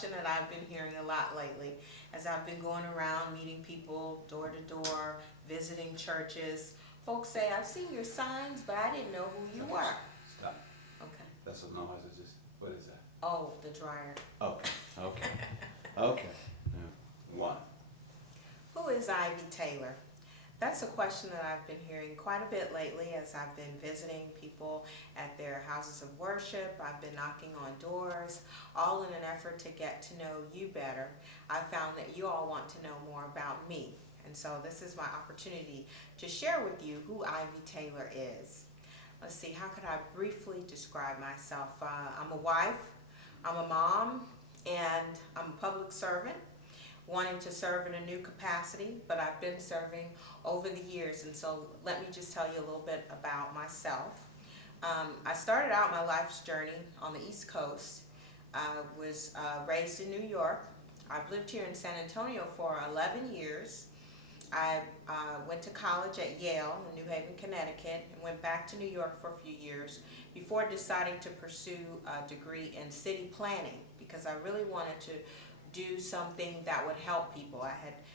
question that I've been hearing a lot lately as I've been going around meeting people door to door, visiting churches. Folks say, I've seen your signs, but I didn't know who you were. Stop. Okay. That's a noise. It's just, what is that? Oh, the dryer. Okay. Okay. Yeah. One. Who is Ivy Taylor? That's a question that I've been hearing quite a bit lately as I've been visiting people at their houses of worship. I've been knocking on doors, all in an effort to get to know you better. I found that you all want to know more about me. And so this is my opportunity to share with you who Ivy Taylor is. Let's see, how could I briefly describe myself? I'm a wife, I'm a mom, and I'm a public servant, wanting to serve in a new capacity, but I've been serving over the years, and so let me just tell you a little bit about myself. I started out my life's journey on the East Coast. I was raised in New York. I've lived here in San Antonio for 11 years. I went to college at Yale in New Haven, Connecticut, and went back to New York for a few years before deciding to pursue a degree in city planning because I really wanted to do something that would help people. I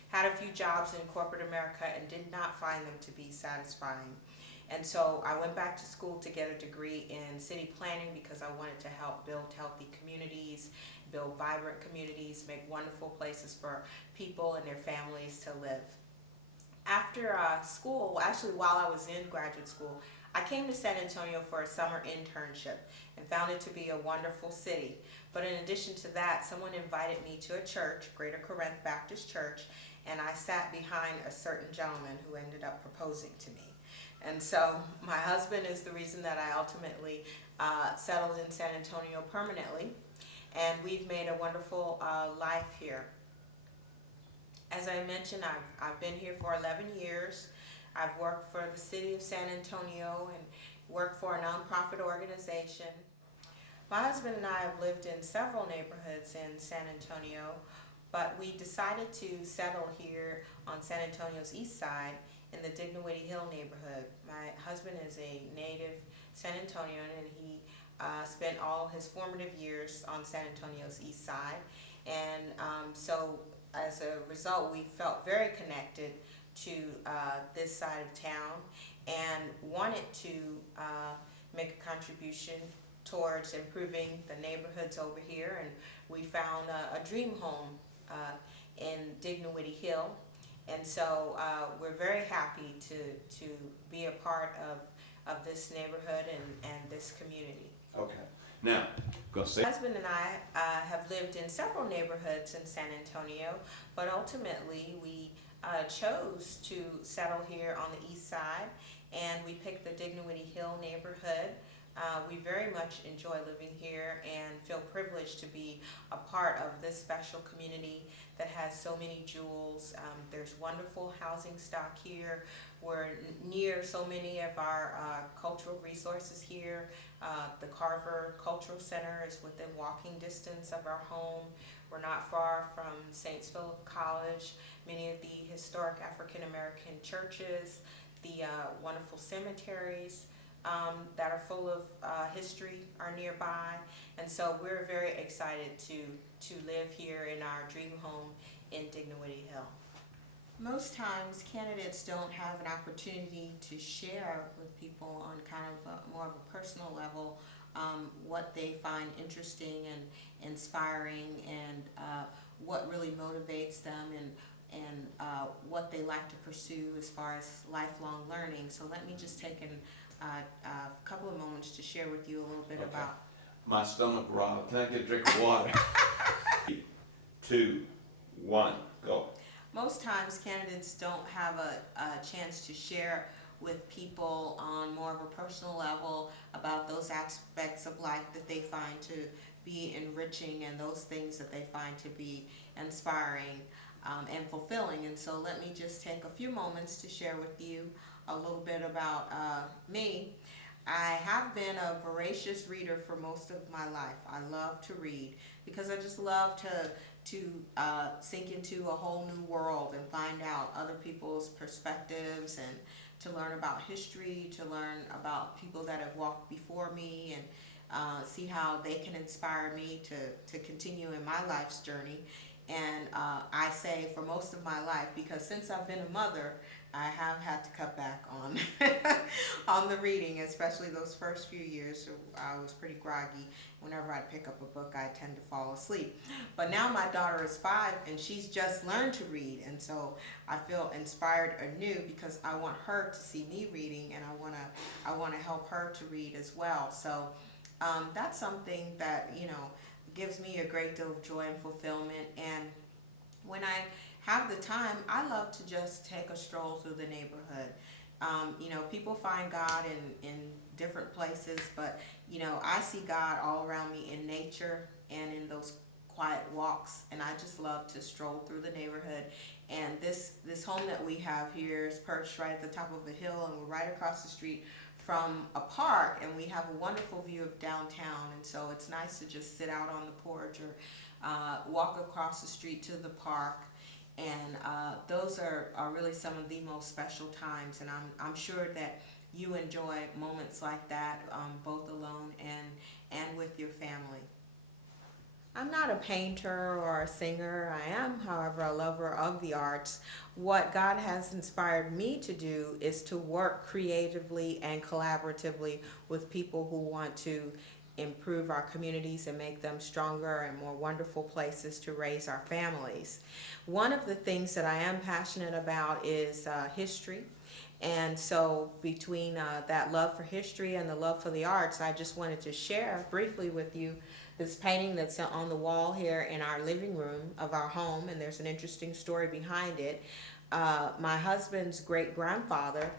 had a few jobs in corporate America and did not find them to be satisfying. And so I went back to school to get a degree in city planning because I wanted to help build healthy communities, build vibrant communities, make wonderful places for people and their families to live. After school, actually while I was in graduate school, I came to San Antonio for a summer internship and found it to be a wonderful city. But in addition to that, someone invited me to a church, Greater Corinth Baptist Church, and I sat behind a certain gentleman who ended up proposing to me. And so my husband is the reason that I ultimately settled in San Antonio permanently, and we've made a wonderful life here. As I mentioned, I've been here for 11 years. I've worked for the city of San Antonio and worked for a nonprofit organization. My husband and I have lived in several neighborhoods in San Antonio, but we decided to settle here on San Antonio's east side in the Dignity Hill neighborhood. My husband is a native San Antonian, and he spent all his formative years on San Antonio's east side. And so as a result, we felt very connected to this side of town and wanted to make a contribution towards improving the neighborhoods over here. And we found a dream home in Dignity Hill. And so we're very happy to be a part of this neighborhood and this community. Okay. Now, go say. My husband and I have lived in several neighborhoods in San Antonio, but ultimately we chose to settle here on the east side, and we picked the Dignity Hill neighborhood. We very much enjoy living here and feel privileged to be a part of this special community that has so many jewels. There's wonderful housing stock here. We're near so many of our cultural resources here. The Carver Cultural Center is within walking distance of our home. We're not far from St. Philip College, many of the historic African American churches, the wonderful cemeteries that are full of history are nearby, and so we're very excited to live here in our dream home in Dignity Hill. Most times candidates don't have an opportunity to share with people on kind of more of a personal level what they find interesting and inspiring and what really motivates them and what they like to pursue as far as lifelong learning. So let me just take a couple of moments to share with you a little bit about. My stomach growled. Can I get a drink of water? 3, 2, 1, go. Most times candidates don't have a chance to share with people on more of a personal level about those aspects of life that they find to be enriching and those things that they find to be inspiring and fulfilling. And so let me just take a few moments to share with you a little bit about me. I have been a voracious reader for most of my life. I love to read because I just love to sink into a whole new world and find out other people's perspectives and to learn about history, to learn about people that have walked before me, and see how they can inspire me to continue in my life's journey. And I say for most of my life, because since I've been a mother, I have had to cut back on on the reading, especially those first few years. I was pretty groggy. Whenever I pick up a book, I tend to fall asleep. But now my daughter is 5 and she's just learned to read, and so I feel inspired anew because I want her to see me reading, and I wanna help her to read as well. So that's something that, you know, gives me a great deal of joy and fulfillment. And when I have the time, I love to just take a stroll through the neighborhood. You know, people find God in different places, but, you know, I see God all around me in nature and in those quiet walks, and I just love to stroll through the neighborhood. And this home that we have here is perched right at the top of a hill, and we're right across the street from a park, and we have a wonderful view of downtown. And so it's nice to just sit out on the porch or walk across the street to the park. And those are really some of the most special times, and I'm sure that you enjoy moments like that, both alone and with your family. I'm not a painter or a singer. I am, however, a lover of the arts. What God has inspired me to do is to work creatively and collaboratively with people who want to improve our communities and make them stronger and more wonderful places to raise our families. One of the things that I am passionate about is history. And so between that love for history and the love for the arts, I just wanted to share briefly with you this painting that's on the wall here in our living room of our home, and there's an interesting story behind it. My husband's great-grandfather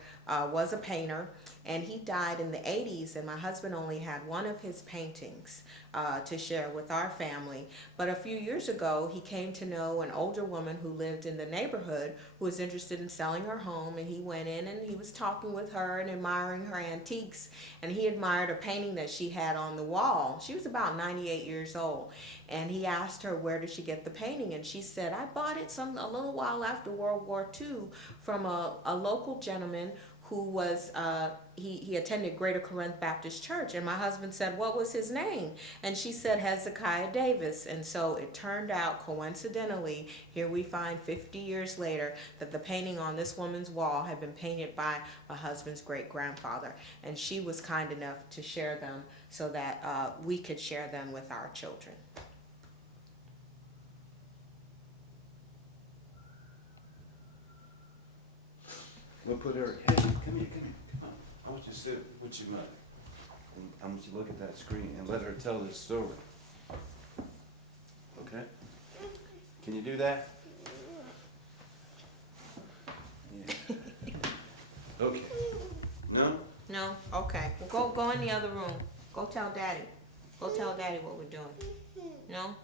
was a painter, and he died in the 80s, and my husband only had one of his paintings to share with our family. But a few years ago, he came to know an older woman who lived in the neighborhood who was interested in selling her home, and he went in and he was talking with her and admiring her antiques, and he admired a painting that she had on the wall. She was about 98 years old, and he asked her where did she get the painting, and she said, I bought it a little while after World War II from a local gentleman who was, he attended Greater Corinth Baptist Church. And my husband said, what was his name? And she said, Hezekiah Davis. And so it turned out, coincidentally, here we find 50 years later, that the painting on this woman's wall had been painted by my husband's great-grandfather. And she was kind enough to share them so that we could share them with our children. We'll put her, hey, come here, come on. I want you to sit with your mother. And I want you to look at that screen and let her tell this story. Okay? Can you do that? Yeah. Okay. No? No? Okay. Well, go in the other room. Go tell Daddy. Go tell Daddy what we're doing. No?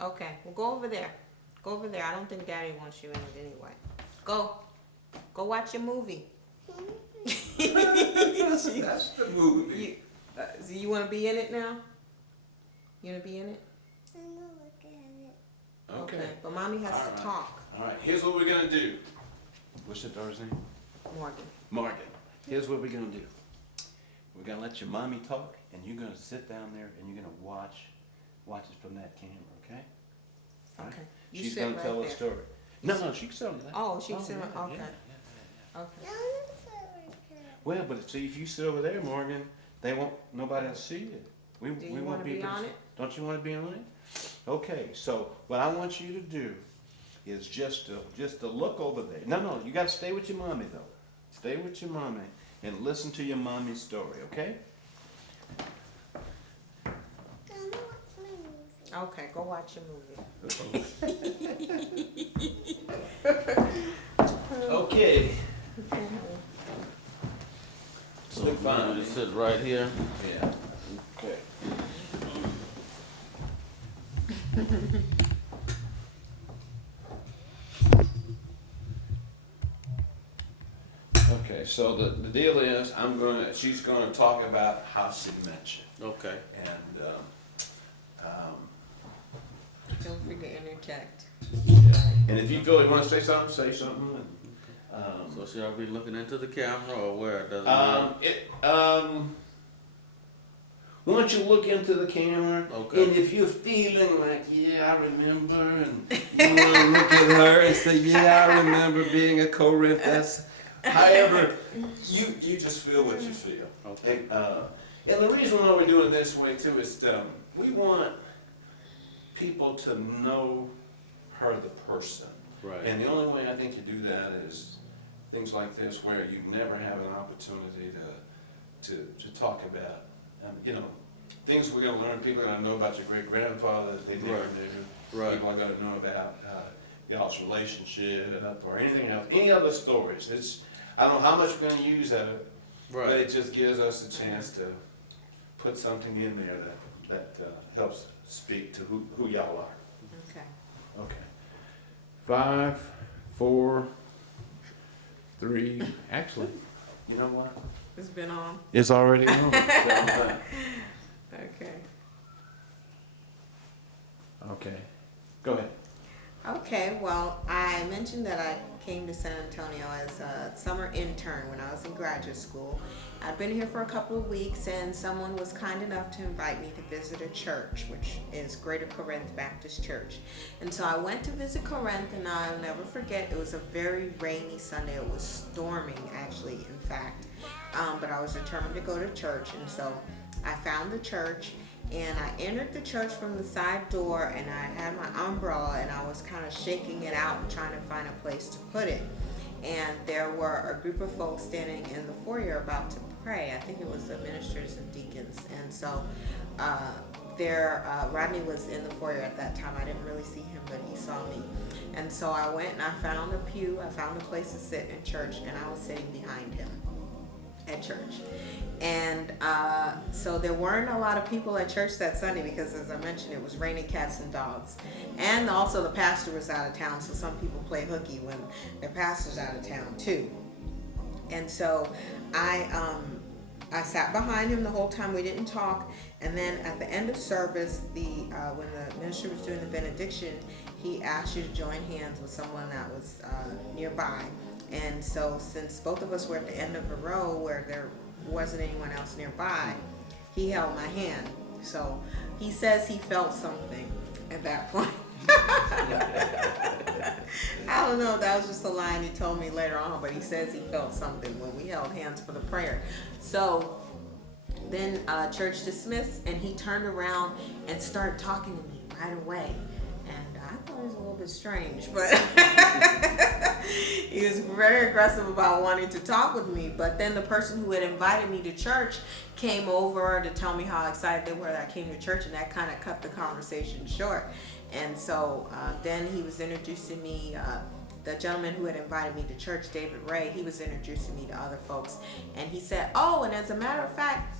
Okay. Well, go over there. Go over there. I don't think Daddy wants you in it anyway. Go. Go watch your movie. That's the movie. You want to be in it now? You want to be in it? I'm gonna look at it. Okay. But Mommy has All to right. talk. All right, here's what we're gonna do. What's your daughter's name? Morgan. Morgan. Here's what we're gonna do. We're gonna let your mommy talk, and you're gonna sit down there and you're gonna watch it from that camera, okay? All right? Okay. You She's sit gonna right tell there. a story. No, she can sit on that. Oh, she can sit on- yeah, okay. yeah. Okay. No, I'm gonna sit right here. Well, but see, if you sit over there, Morgan, they won't, nobody will see you. We Do you won't want to be able on see- it? Don't you wanna be on it? Okay, so what I want you to do is just to look over there. No, you gotta stay with your mommy though. Stay with your mommy and listen to your mommy's story, okay? I'm gonna watch my movie. Okay, go watch your movie. Okay. So we're gonna sit right here. Yeah. Okay. Okay, so the deal is, she's gonna talk about how she met you. Okay. And, Feel free to interject. and if you feel you wanna say something, say something. So should I be looking into the camera or where? Doesn't matter. Why don't you look into the camera? Okay. And if you're feeling like, yeah, I remember, and you want to look at her and say, yeah, I remember being a Corinth. That's, however, you just feel what you feel. Okay. And the reason why we're doing it this way too is we want people to know her, the person. Right. And the only way I think you do that is things like this, where you never have an opportunity to talk about, you know, things we're going to learn. People are going to know about your great grandfather that they never Right. knew. Right. People are going to know about y'all's relationship or anything else, any other stories. I don't know how much we're going to use of it, but it just gives us a chance to put something in there that helps speak to who y'all are. Okay. Okay. 5, 4, 3. Actually, you know what? It's been on. It's already on. Okay. Okay. Go ahead. Okay, well, I mentioned that I came to San Antonio as a summer intern when I was in graduate school. I'd been here for a couple of weeks, and someone was kind enough to invite me to visit a church, which is Greater Corinth Baptist Church. And so I went to visit Corinth, and I'll never forget, it was a very rainy Sunday. It was storming, actually, in fact. But I was determined to go to church, and so I found the church. And I entered the church from the side door, and I had my umbrella, and I was kind of shaking it out and trying to find a place to put it. And there were a group of folks standing in the foyer about to pray. I think it was the ministers and deacons. And so Rodney was in the foyer at that time. I didn't really see him, but he saw me. And so I went and I found a pew. I found a place to sit in church, and I was sitting behind him at church. And so there weren't a lot of people at church that Sunday because, as I mentioned, it was raining cats and dogs. And also the pastor was out of town, so some people play hooky when their pastor's out of town too. And so I sat behind him the whole time. We didn't talk. And then at the end of service, when the minister was doing the benediction, he asked you to join hands with someone that was nearby. And so since both of us were at the end of a row where there wasn't anyone else nearby, he held my hand. So he says he felt something at that point. I don't know if that was just a line he told me later on, but he says he felt something when we held hands for the prayer. So then church dismissed, and he turned around and started talking to me right away. And I thought it was a little bit strange, but he was very aggressive about wanting to talk with me. But then the person who had invited me to church came over to tell me how excited they were that I came to church, and that kind of cut the conversation short. And so then he was introducing me, the gentleman who had invited me to church, David Ray, he was introducing me to other folks. And he said, oh, and as a matter of fact,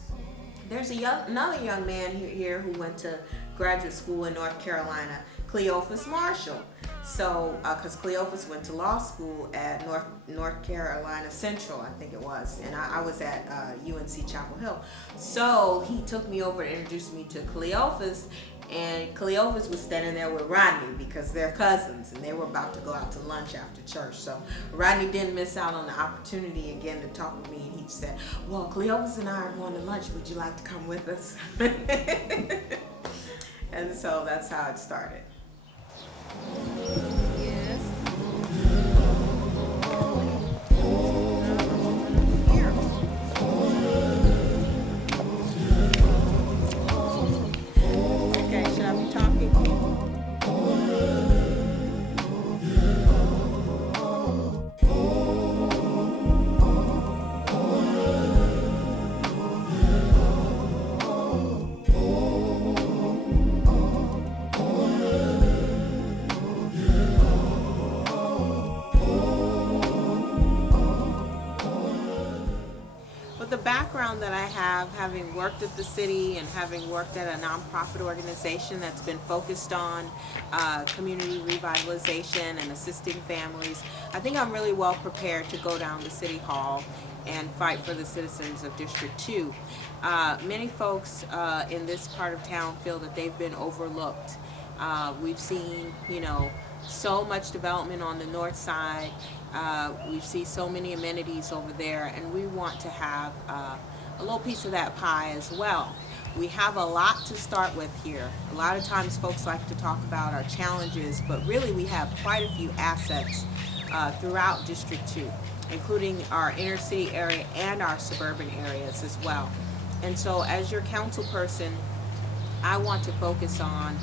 there's another young man here who went to graduate school in North Carolina, Cleophas Marshall. So, because Cleophas went to law school at North Carolina Central, I think it was, and I was at UNC Chapel Hill. So he took me over to introduce me to Cleophas, and Cleophas was standing there with Rodney because they're cousins, and they were about to go out to lunch after church. So Rodney didn't miss out on the opportunity again to talk with me, and he said, well, Cleophas and I are going to lunch. Would you like to come with us? And so that's how it started. Yes. Okay, should I be talking? The background that I have, having worked at the city and having worked at a nonprofit organization that's been focused on community revitalization and assisting families, I think I'm really well prepared to go down to City Hall and fight for the citizens of District 2. Many folks in this part of town feel that they've been overlooked. We've seen, so much development on the north side. We see so many amenities over there, and we want to have a little piece of that pie as well. We have a lot to start with here. A lot of times folks like to talk about our challenges, but really we have quite a few assets throughout District 2, including our inner city area and our suburban areas as well. And so as your council person, I want to focus on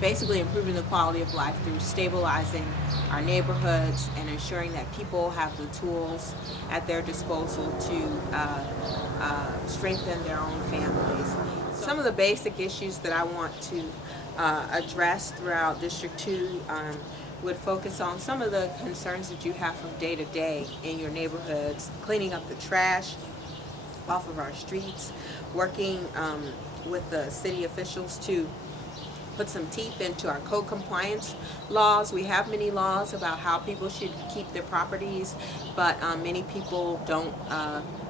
basically improving the quality of life through stabilizing our neighborhoods and ensuring that people have the tools at their disposal to strengthen their own families. Some of the basic issues that I want to address throughout District 2 would focus on some of the concerns that you have from day to day in your neighborhoods, cleaning up the trash off of our streets, working with the city officials to put some teeth into our code compliance laws. We have many laws about how people should keep their properties, but many people don't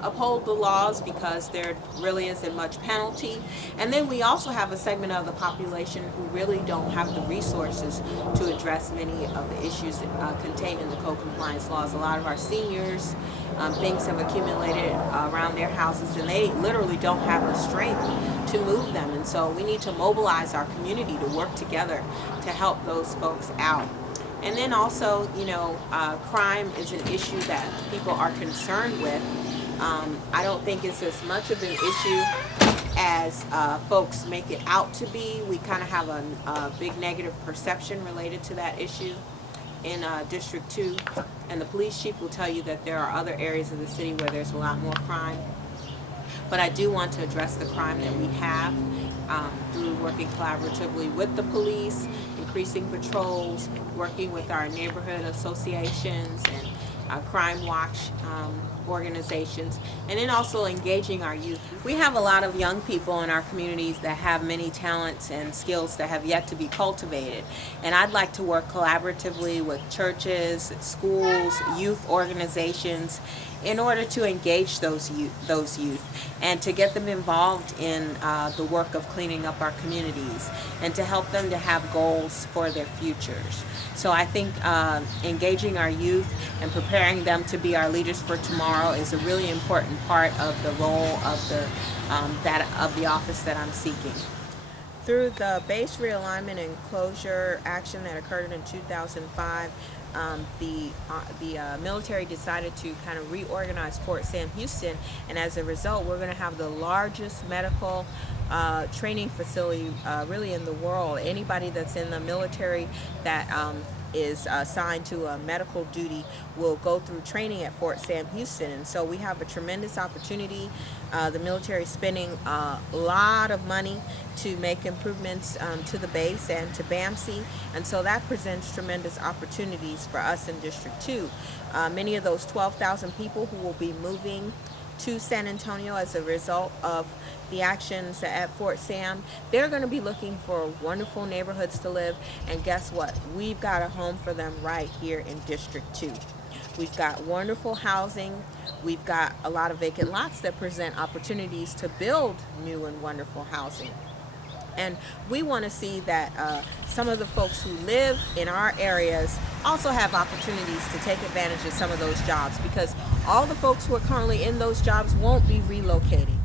uphold the laws because there really isn't much penalty. And then we also have a segment of the population who really don't have the resources to address many of the issues contained in the code compliance laws. A lot of our seniors, things have accumulated around their houses and they literally don't have the strength to move them. And so we need to mobilize our community to work together to help those folks out. And then also, you know, crime is an issue that people are concerned with. I don't think it's as much of an issue as folks make it out to be. We kind of have a big negative perception related to that issue in District 2, and the police chief will tell you that there are other areas of the city where there's a lot more crime. But I do want to address the crime that we have through working collaboratively with the police, increasing patrols, working with our neighborhood associations and crime watch organizations, and then also engaging our youth. We have a lot of young people in our communities that have many talents and skills that have yet to be cultivated. And I'd like to work collaboratively with churches, schools, youth organizations in order to engage those youth and to get them involved in the work of cleaning up our communities and to help them to have goals for their futures. So I think engaging our youth and preparing them to be our leaders for tomorrow is a really important part of the role of the office that I'm seeking. Through the base realignment and closure action that occurred in 2005, the military decided to kind of reorganize Fort Sam Houston, and as a result we're going to have the largest medical training facility really in the world. Anybody that's in the military that is assigned to a medical duty will go through training at Fort Sam Houston, and so we have a tremendous opportunity. The military is spending a lot of money to make improvements to the base and to BAMC, and so that presents tremendous opportunities for us in District 2. Many of those 12,000 people who will be moving to San Antonio as a result of the actions at Fort Sam, they're going to be looking for wonderful neighborhoods to live, and guess what? We've got a home for them right here in District 2. We've got wonderful housing. We've got a lot of vacant lots that present opportunities to build new and wonderful housing. And we want to see that some of the folks who live in our areas also have opportunities to take advantage of some of those jobs, because all the folks who are currently in those jobs won't be relocating.